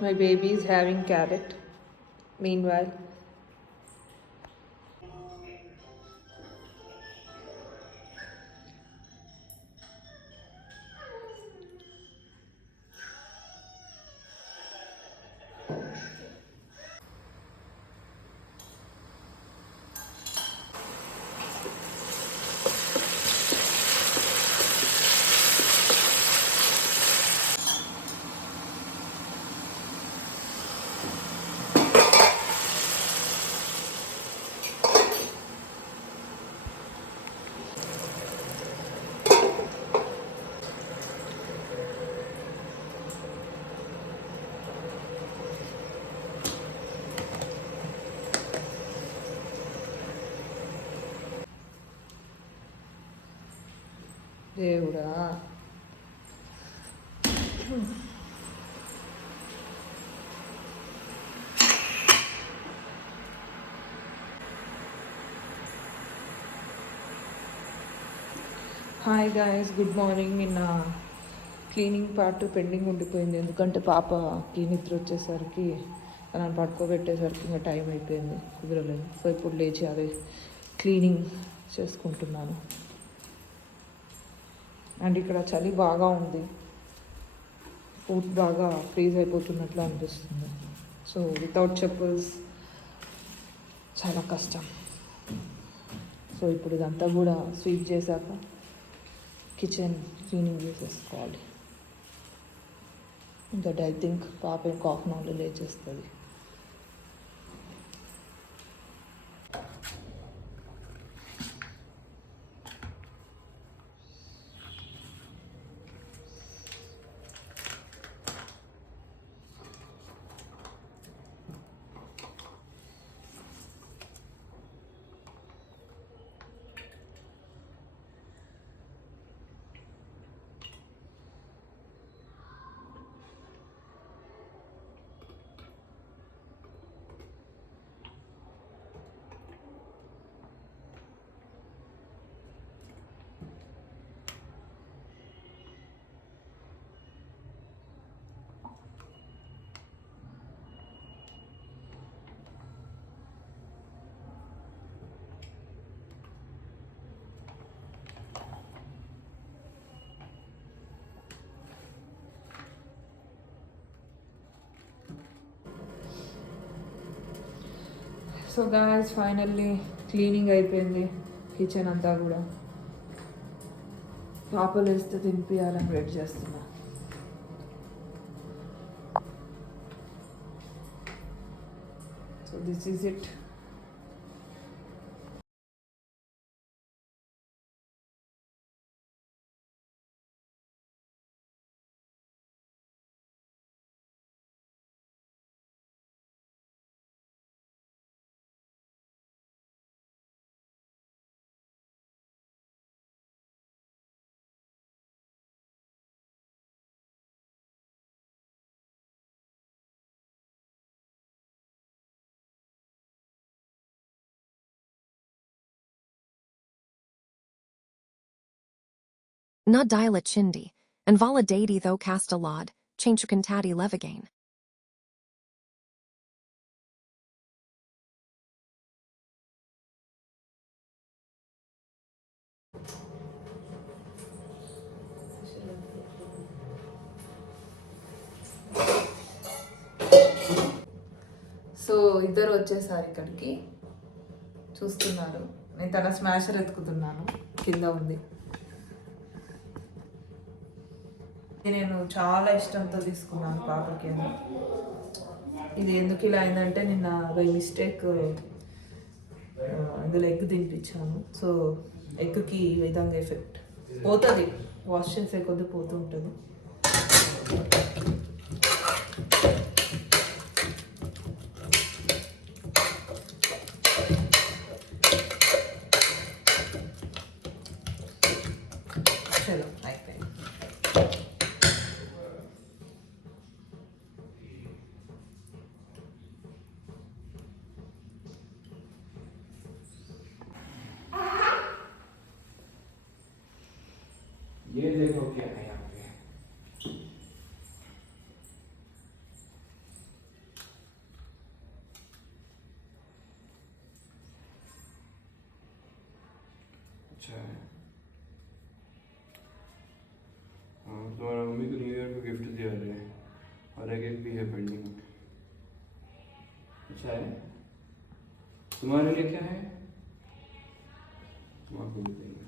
My baby is having carrot. Meanwhile, దేవుడా. Hi guys, good morning. నిన్న cleaning part pending ఉండిపోయింది, ఎందుకంటే పాపకి నిద్ర వచ్చేసరికి నన్ను పడుకోబెట్టేసరికి ఇంకా టైం అయిపోయింది, కుదరలేదు. సో ఇప్పుడు లేచి అదే క్లీనింగ్ చేసుకుంటున్నాను. అండ్ ఇక్కడ చలి బాగా ఉంది, ఫుడ్ బాగా ఫ్రీజ్ అయిపోతున్నట్లు అనిపిస్తుంది. సో వితౌట్ చెప్పుల్స్ చాలా కష్టం. సో ఇప్పుడు ఇదంతా కూడా స్వీప్ చేశాక కిచెన్ క్లీనింగ్ చేసేసుకోవాలి. ఇంకా ఐ థింక్ పాప ఇంకా హాఫ్ అన్ అవర్లో లేచేస్తుంది. సో గాయస్, ఫైనల్లీ క్లీనింగ్ అయిపోయింది కిచెన్ అంతా కూడా. పాపలు వేస్తే తినిపించాలని వెయిట్ చేస్తున్నా. So this is it. Not dial at chindi, and validati though cast a lot, change cantati levagain. So ఇద్దరు వచ్చేసారు ఇక్కడికి, చూస్తున్నారు. నేను తన స్మాషర్ ఎత్తుకుతున్నాను, కింద ఉంది. నేను చాలా ఇష్టంతో తీసుకున్నాను పాపకి. ఇది ఎందుకు ఇలా అయిందంటే, నిన్న బై మిస్టేక్ ఇందులో ఎగ్ తినిపించాను. సో ఎగ్కి ఈ విధంగా ఎఫెక్ట్ పోతుంది, వాష్ చేసే కొద్ది పోతూ ఉంటుంది. చలో అయిపోయింది. ये देखो क्या है यहाँ पे। अच्छा है। हाँ तुम्हारा मम्मी को न्यू ईयर को गिफ्ट दिया है और एक भी है पेंडिंग। अच्छा है। तुम्हारे लिए क्या है? तुम आपको भी देंगे।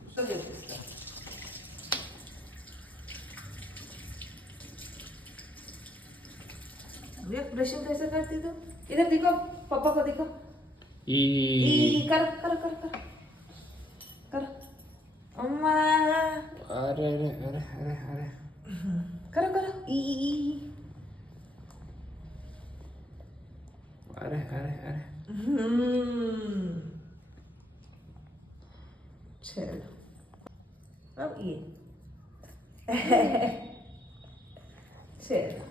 ब्रशिंग कैसे करती तू? इधर दिखो, पापा को दिखो। ई कर कर कर कर कर। अम्मा अरे अरे अरे अरे अरे करो करो ई अरे अरे अरे चलो अब ये चलो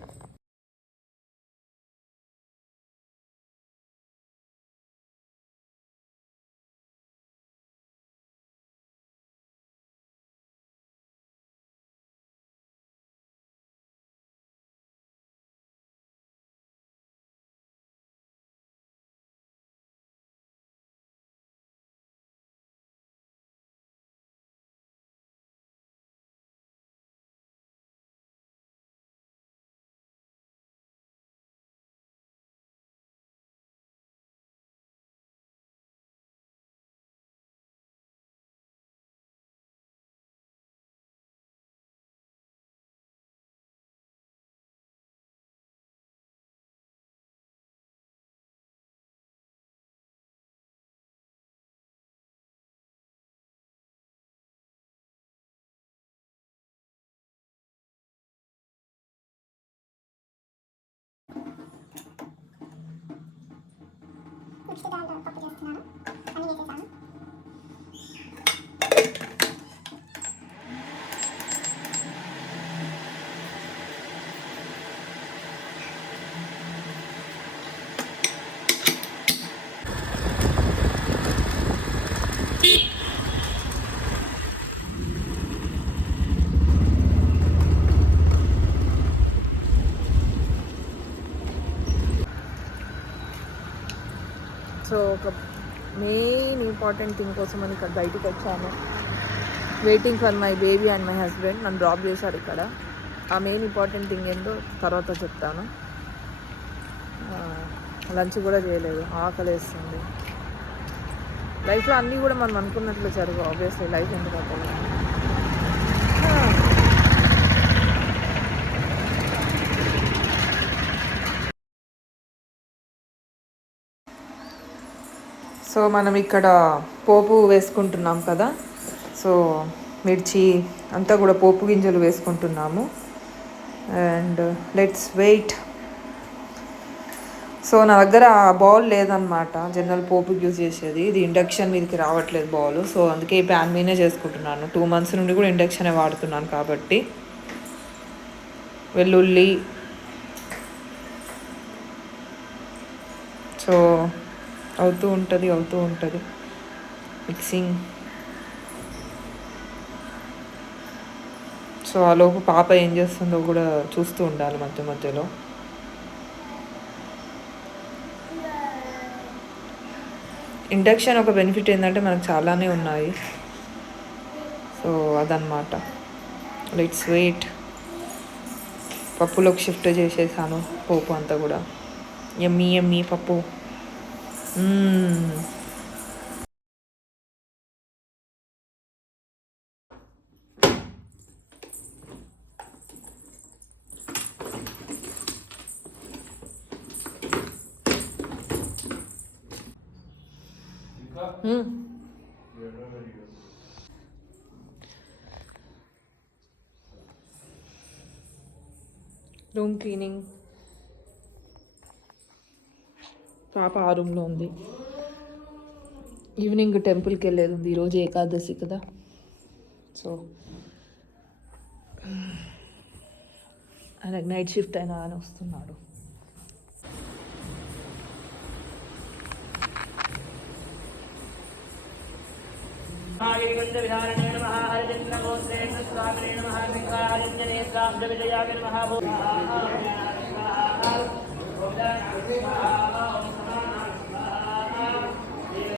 మిక్సీ దాంట్లో పప్పు చేస్తున్నాను అన్నీ వేసేసాను. సో ఒక మెయిన్ ఇంపార్టెంట్ థింగ్ కోసం అని ఇక్కడ బయటికి వచ్చాను. Waiting for my baby and my husband. నన్ను డ్రాప్ చేశారు ఇక్కడ. ఆ మెయిన్ ఇంపార్టెంట్ థింగ్ ఏంటో తర్వాత చెప్తాను. లంచ్ కూడా చేయలేదు, ఆకలి వేస్తుంది. లైఫ్లో అన్నీ కూడా మనం అనుకున్నట్లు జరగవు. ఆబ్వియస్లీ లైఫ్ ఎందుకు అవ్వదు. సో మనం ఇక్కడ పోపు వేసుకుంటున్నాం కదా. సో మిర్చి అంతా కూడా పోపు గింజలు వేసుకుంటున్నాము. And let's wait. సో నా దగ్గర బౌల్ లేదనమాట, జనరల్ పోపుకి యూజ్ చేసేది. ఇది ఇండక్షన్ మీదకి రావట్లేదు బౌల్. సో అందుకే ప్యాన్ మీదే చేసుకుంటున్నాను. 2 months నుండి కూడా ఇండక్షనే వాడుతున్నాను కాబట్టి. వెల్లుల్లి, సో అవుతూ ఉంటుంది మిక్సింగ్. సో ఆలోపు పాప ఏం చేస్తుందో కూడా చూస్తూ ఉండాలి మధ్య మధ్యలో. ఇండక్షన్ ఒక బెనిఫిట్ ఏంటంటే మనకు చాలానే ఉన్నాయి. సో అదనమాట. Let's wait. పప్పులోకి షిఫ్ట్ చేసేసాను పోపు అంతా కూడా. ఎమ్మీ పప్పు. Room cleaning. పాప ఆ రూమ్లో ఉంది. ఈవినింగ్ టెంపుల్కి వెళ్ళేది ఉంది. ఈరోజు ఏకాదశి కదా. సో ఆయనకు నైట్ షిఫ్ట్ అయినా అని వస్తున్నాడు.